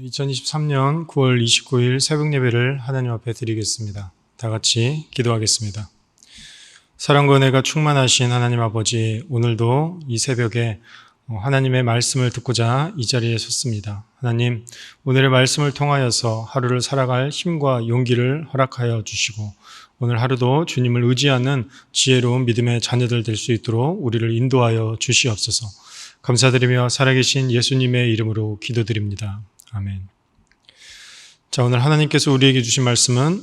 2023년 9월 29일 새벽 예배를 하나님 앞에 드리겠습니다. 다 같이 기도하겠습니다. 사랑과 은혜가 충만하신 하나님 아버지, 오늘도 이 새벽에 하나님의 말씀을 듣고자 이 자리에 섰습니다. 하나님, 오늘의 말씀을 통하여서 하루를 살아갈 힘과 용기를 허락하여 주시고, 오늘 하루도 주님을 의지하는 지혜로운 믿음의 자녀들 될 수 있도록 우리를 인도하여 주시옵소서. 감사드리며 살아계신 예수님의 이름으로 기도드립니다. 아멘. 자, 오늘 하나님께서 우리에게 주신 말씀은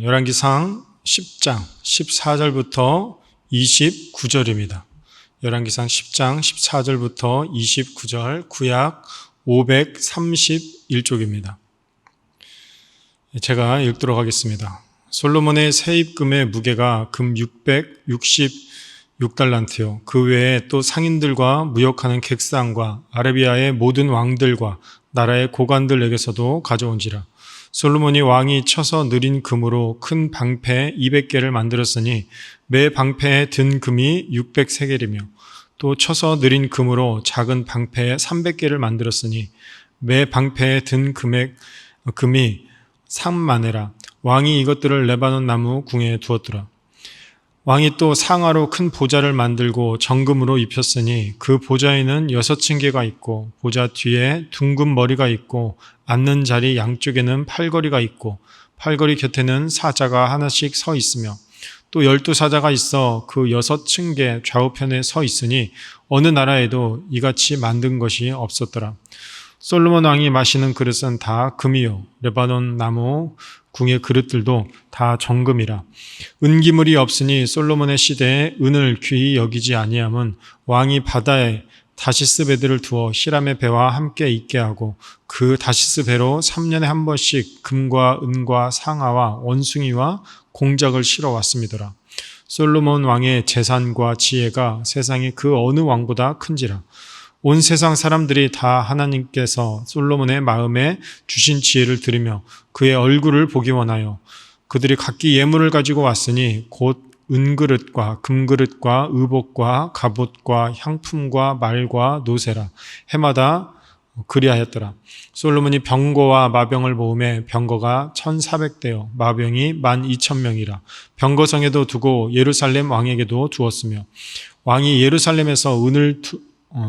열왕기상 10장 14절부터 29절입니다. 열왕기상 10장 14절부터 29절, 구약 531쪽입니다. 제가 읽도록 하겠습니다. 솔로몬의 세입금의 무게가 금 666달란트요. 그 외에 또 상인들과 무역하는 객상과 아라비아의 모든 왕들과 나라의 고관들에게서도 가져온지라. 솔로몬이 왕이 쳐서 느린 금으로 큰 방패 200개를 만들었으니 매 방패에 든 금이 600세겔이며 또 쳐서 느린 금으로 작은 방패 300개를 만들었으니 매 방패에 든 금이 3만에라. 왕이 이것들을 레바논 나무 궁에 두었더라. 왕이 또 상아로 큰 보좌를 만들고 정금으로 입혔으니 그 보좌에는 6층계가 있고 보좌 뒤에 둥근 머리가 있고 앉는 자리 양쪽에는 팔걸이가 있고 팔걸이 곁에는 사자가 하나씩 서 있으며 또 12사자가 있어 그 6층계 좌우편에 서 있으니 어느 나라에도 이같이 만든 것이 없었더라. 솔로몬 왕이 마시는 그릇은 다 금이요 레바논 나무 궁의 그릇들도 다 정금이라. 은기물이 없으니 솔로몬의 시대에 은을 귀히 여기지 아니함은 왕이 바다에 다시스 배들을 두어 히람의 배와 함께 있게 하고 그 다시스 배로 3년에 한 번씩 금과 은과 상아와 원숭이와 공작을 실어 왔음이더라. 솔로몬 왕의 재산과 지혜가 세상의 그 어느 왕보다 큰지라. 온 세상 사람들이 다 하나님께서 솔로몬의 마음에 주신 지혜를 들으며 그의 얼굴을 보기 원하여 그들이 각기 예물을 가지고 왔으니 곧 은그릇과 금그릇과 의복과 갑옷과 향품과 말과 노새라. 해마다 그리하였더라. 솔로몬이 병거와 마병을 모으매 병거가 1400대요 마병이 12,000명이라. 병거성에도 두고 예루살렘 왕에게도 두었으며 왕이 예루살렘에서 은을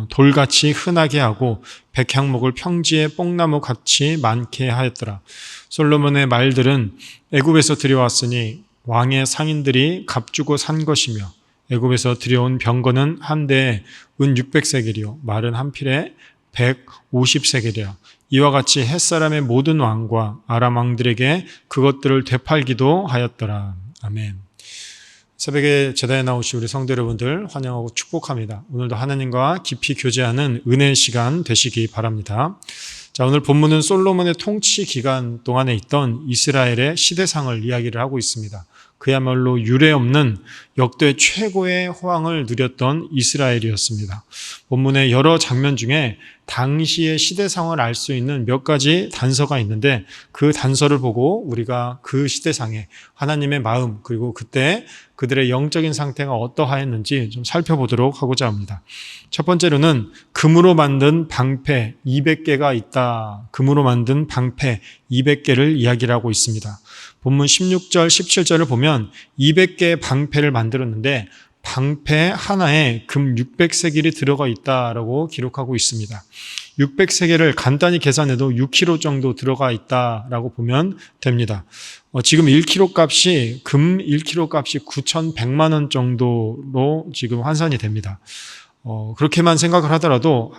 돌같이 흔하게 하고 백향목을 평지에 뽕나무같이 많게 하였더라. 솔로몬의 말들은 애굽에서 들여왔으니 왕의 상인들이 값주고 산 것이며 애굽에서 들여온 병거는 한 대에 은 600세겔이요 말은 한 필에 150세겔이라. 이와 같이 햇사람의 모든 왕과 아람 왕들에게 그것들을 되팔기도 하였더라. 아멘. 새벽에 제단에 나오신 우리 성도 여러분들 환영하고 축복합니다. 오늘도 하나님과 깊이 교제하는 은혜의 시간 되시기 바랍니다. 자, 오늘 본문은 솔로몬의 통치 기간 동안에 있던 이스라엘의 시대상을 이야기를 하고 있습니다. 그야말로 유례없는 역대 최고의 호황을 누렸던 이스라엘이었습니다. 본문의 여러 장면 중에 당시의 시대상을 알 수 있는 몇 가지 단서가 있는데 그 단서를 보고 우리가 그 시대상에 하나님의 마음 그리고 그때 그들의 영적인 상태가 어떠하였는지 좀 살펴보도록 하고자 합니다. 첫 번째로는 금으로 만든 방패 200개가 있다. 금으로 만든 방패 200개를 이야기를 하고 있습니다. 본문 16절, 17절을 보면 200개의 방패를 만들었는데 방패 하나에 금 600세겔이 들어가 있다라고 기록하고 있습니다. 600세겔을 간단히 계산해도 6kg 정도 들어가 있다라고 보면 됩니다. 지금 1kg 값이 금 1kg 값이 9,100만 원 정도로 지금 환산이 됩니다. 그렇게만 생각을 하더라도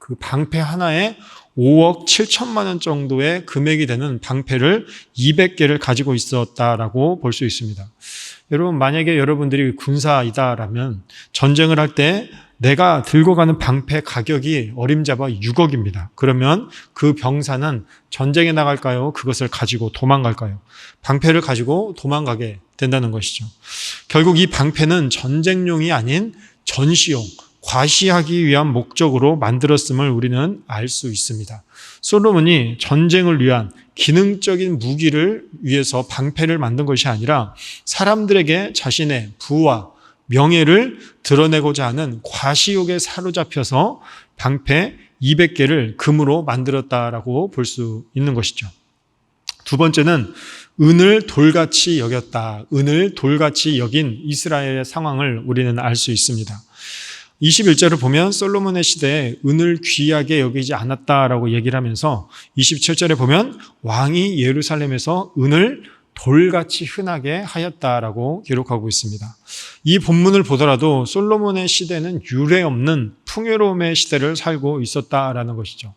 그 방패 하나에 5억 7천만 원 정도의 금액이 되는 방패를 200개를 가지고 있었다라고 볼 수 있습니다. 여러분, 만약에 여러분들이 군사이다라면 전쟁을 할 때 내가 들고 가는 방패 가격이 어림잡아 6억입니다. 그러면 그 병사는 전쟁에 나갈까요? 그것을 가지고 도망갈까요? 방패를 가지고 도망가게 된다는 것이죠. 결국 이 방패는 전쟁용이 아닌 전시용, 과시하기 위한 목적으로 만들었음을 우리는 알 수 있습니다. 솔로몬이 전쟁을 위한 기능적인 무기를 위해서 방패를 만든 것이 아니라 사람들에게 자신의 부와 명예를 드러내고자 하는 과시욕에 사로잡혀서 방패 200개를 금으로 만들었다라고 볼 수 있는 것이죠. 두 번째는 은을 돌같이 여겼다. 은을 돌같이 여긴 이스라엘의 상황을 우리는 알 수 있습니다. 21절을 보면 솔로몬의 시대에 은을 귀하게 여기지 않았다라고 얘기를 하면서 27절에 보면 왕이 예루살렘에서 은을 돌같이 흔하게 하였다라고 기록하고 있습니다. 이 본문을 보더라도 솔로몬의 시대는 유례없는 풍요로움의 시대를 살고 있었다라는 것이죠.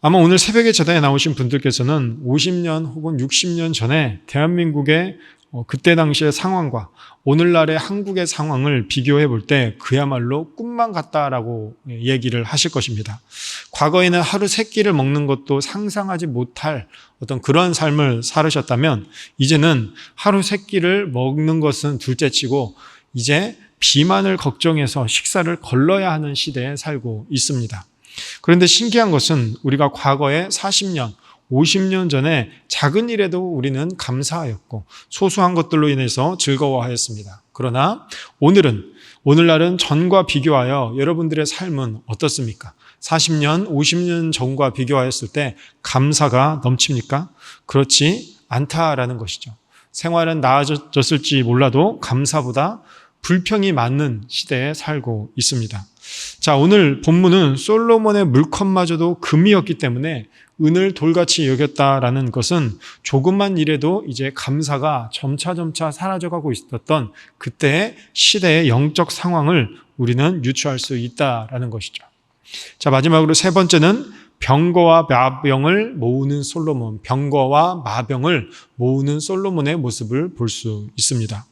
아마 오늘 새벽에 제단에 나오신 분들께서는 50년 혹은 60년 전에 대한민국의 그때 당시의 상황과 오늘날의 한국의 상황을 비교해 볼 때 그야말로 꿈만 같다라고 얘기를 하실 것입니다. 과거에는 하루 세 끼를 먹는 것도 상상하지 못할 어떤 그러한 삶을 살으셨다면 이제는 하루 세 끼를 먹는 것은 둘째치고 이제 비만을 걱정해서 식사를 걸러야 하는 시대에 살고 있습니다. 그런데 신기한 것은 우리가 과거에 40년, 50년 전에 작은 일에도 우리는 감사하였고 소소한 것들로 인해서 즐거워하였습니다. 그러나 오늘날은 전과 비교하여 여러분들의 삶은 어떻습니까? 40년, 50년 전과 비교하였을 때 감사가 넘칩니까? 그렇지 않다라는 것이죠. 생활은 나아졌을지 몰라도 감사보다 불평이 많은 시대에 살고 있습니다. 자, 오늘 본문은 솔로몬의 물컵마저도 금이었기 때문에 은을 돌같이 여겼다라는 것은 조금만 일해도 이제 감사가 점차 사라져가고 있었던 그때의 시대의 영적 상황을 우리는 유추할 수 있다라는 것이죠. 자, 마지막으로 세 번째는 병거와 마병을 모으는 솔로몬, 병거와 마병을 모으는 솔로몬의 모습을 볼 수 있습니다.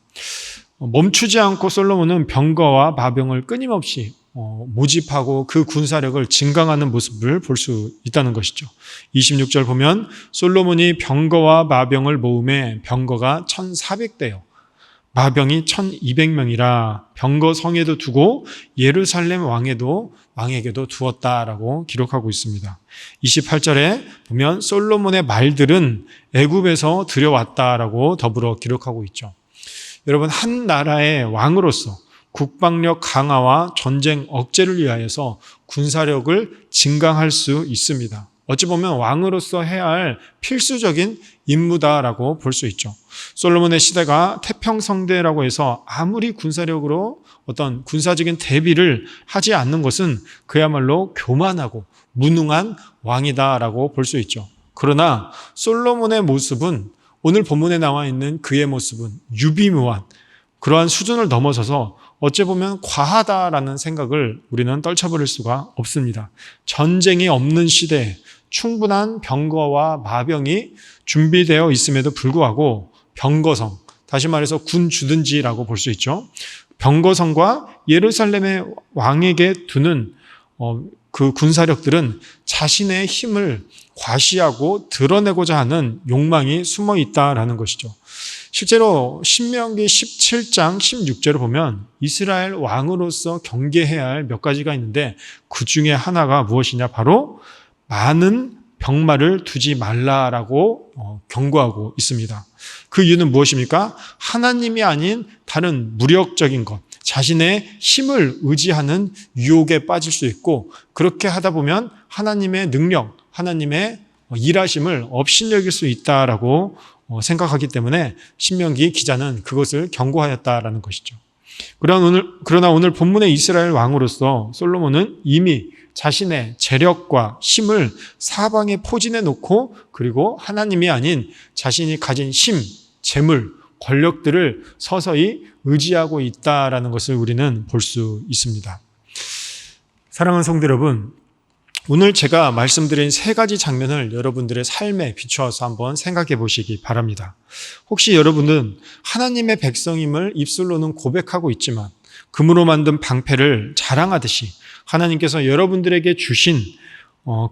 멈추지 않고 솔로몬은 병거와 마병을 끊임없이 모집하고 그 군사력을 증강하는 모습을 볼 수 있다는 것이죠. 26절 보면 솔로몬이 병거와 마병을 모음에 병거가 1,400대요. 마병이 1,200명이라 병거 성에도 두고 예루살렘 왕에게도 두었다라고 기록하고 있습니다. 28절에 보면 솔로몬의 말들은 애굽에서 들여왔다라고 더불어 기록하고 있죠. 여러분, 한 나라의 왕으로서 국방력 강화와 전쟁 억제를 위하여서 군사력을 증강할 수 있습니다. 어찌 보면 왕으로서 해야 할 필수적인 임무다라고 볼 수 있죠. 솔로몬의 시대가 태평성대라고 해서 아무리 군사력으로 어떤 군사적인 대비를 하지 않는 것은 그야말로 교만하고 무능한 왕이다라고 볼 수 있죠. 그러나 솔로몬의 모습은 오늘 본문에 나와 있는 그의 모습은 유비무한 그러한 수준을 넘어서서 어찌 보면 과하다라는 생각을 우리는 떨쳐버릴 수가 없습니다. 전쟁이 없는 시대에 충분한 병거와 마병이 준비되어 있음에도 불구하고 병거성, 다시 말해서 군 주둔지라고 볼 수 있죠. 병거성과 예루살렘의 왕에게 두는 그 군사력들은 자신의 힘을 과시하고 드러내고자 하는 욕망이 숨어 있다라는 것이죠. 실제로 신명기 17장 16절을 보면 이스라엘 왕으로서 경계해야 할 몇 가지가 있는데 그 중에 하나가 무엇이냐? 바로 많은 병마를 두지 말라라고 경고하고 있습니다. 그 이유는 무엇입니까? 하나님이 아닌 다른 무력적인 것, 자신의 힘을 의지하는 유혹에 빠질 수 있고 그렇게 하다 보면 하나님의 능력, 하나님의 일하심을 업신여길 수 있다라고 생각하기 때문에 신명기 기자는 그것을 경고하였다라는 것이죠. 그러나 오늘 본문의 이스라엘 왕으로서 솔로몬은 이미 자신의 재력과 힘을 사방에 포진해 놓고 그리고 하나님이 아닌 자신이 가진 힘, 재물, 권력들을 서서히 의지하고 있다라는 것을 우리는 볼 수 있습니다. 사랑하는 성도 여러분, 오늘 제가 말씀드린 세 가지 장면을 여러분들의 삶에 비추어서 한번 생각해 보시기 바랍니다. 혹시 여러분은 하나님의 백성임을 입술로는 고백하고 있지만 금으로 만든 방패를 자랑하듯이 하나님께서 여러분들에게 주신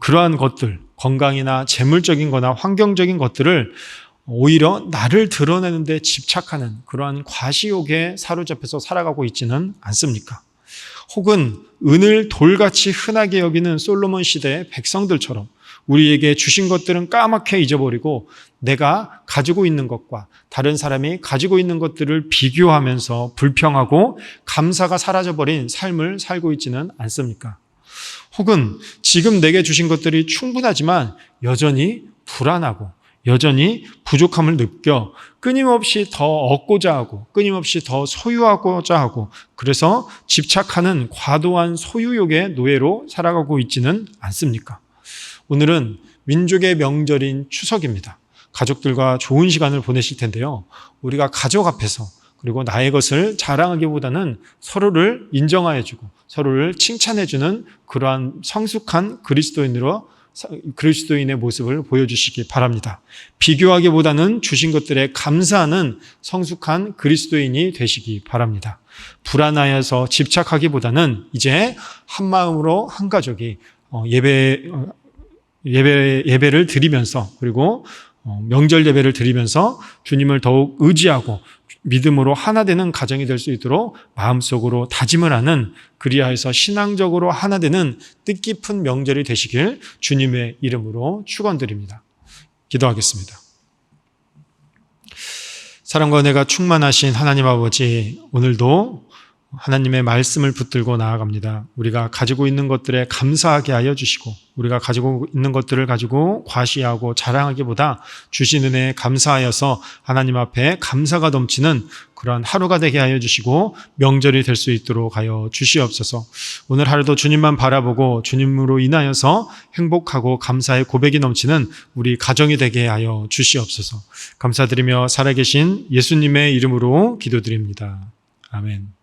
그러한 것들, 건강이나 재물적인 거나 환경적인 것들을 오히려 나를 드러내는 데 집착하는 그러한 과시욕에 사로잡혀서 살아가고 있지는 않습니까? 혹은 은을 돌같이 흔하게 여기는 솔로몬 시대의 백성들처럼 우리에게 주신 것들은 까맣게 잊어버리고 내가 가지고 있는 것과 다른 사람이 가지고 있는 것들을 비교하면서 불평하고 감사가 사라져버린 삶을 살고 있지는 않습니까? 혹은 지금 내게 주신 것들이 충분하지만 여전히 불안하고 여전히 부족함을 느껴 끊임없이 더 얻고자 하고 끊임없이 더 소유하고자 하고 그래서 집착하는 과도한 소유욕의 노예로 살아가고 있지는 않습니까? 오늘은 민족의 명절인 추석입니다. 가족들과 좋은 시간을 보내실 텐데요. 우리가 가족 앞에서 그리고 나의 것을 자랑하기보다는 서로를 인정하여주고 서로를 칭찬해주는 그러한 성숙한 그리스도인의 모습을 보여주시기 바랍니다. 비교하기보다는 주신 것들에 감사하는 성숙한 그리스도인이 되시기 바랍니다. 불안하여서 집착하기보다는 이제 한 마음으로 한 가족이 예배를 드리면서 그리고 명절 예배를 드리면서 주님을 더욱 의지하고 믿음으로 하나 되는 가정이 될 수 있도록 마음속으로 다짐을 하는 그리하여서 신앙적으로 하나 되는 뜻깊은 명절이 되시길 주님의 이름으로 축원드립니다. 기도하겠습니다. 사랑과 은혜가 충만하신 하나님 아버지, 오늘도 하나님의 말씀을 붙들고 나아갑니다. 우리가 가지고 있는 것들에 감사하게 하여 주시고 우리가 가지고 있는 것들을 가지고 과시하고 자랑하기보다 주신 은혜에 감사하여서 하나님 앞에 감사가 넘치는 그러한 하루가 되게 하여 주시고 명절이 될 수 있도록 하여 주시옵소서. 오늘 하루도 주님만 바라보고 주님으로 인하여서 행복하고 감사의 고백이 넘치는 우리 가정이 되게 하여 주시옵소서. 감사드리며 살아계신 예수님의 이름으로 기도드립니다. 아멘.